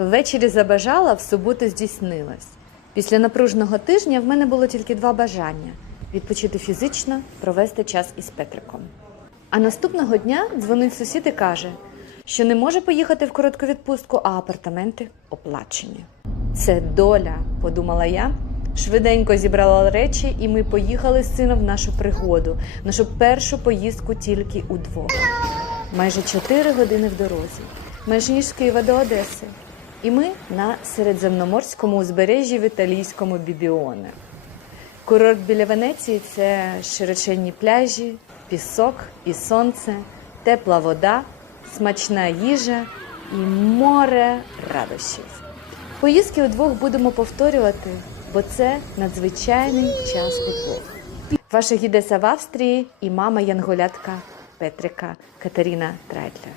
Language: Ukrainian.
Ввечері забажала, в суботу здійснилось. Після напруженого тижня в мене було тільки два бажання: відпочити фізично, провести час із Петриком. А наступного дня дзвонить сусід і каже, що не може поїхати в коротку відпустку, а апартаменти оплачені. Це доля, подумала я. Швиденько зібрала речі, і ми поїхали з сином в нашу пригоду, нашу першу поїздку тільки удвох. Майже 4 години в дорозі, майже ніж з Києва до Одеси. І ми на середземноморському узбережжі в італійському Бібіоне. Курорт біля Венеції це широченні пляжі, пісок і сонце, тепла вода, смачна їжа і море радощів. Поїздки удвох будемо повторювати, бо це надзвичайний час удвох. Ваша гідеса в Австрії і мама янголятка Петрика Катерина Трайтлер.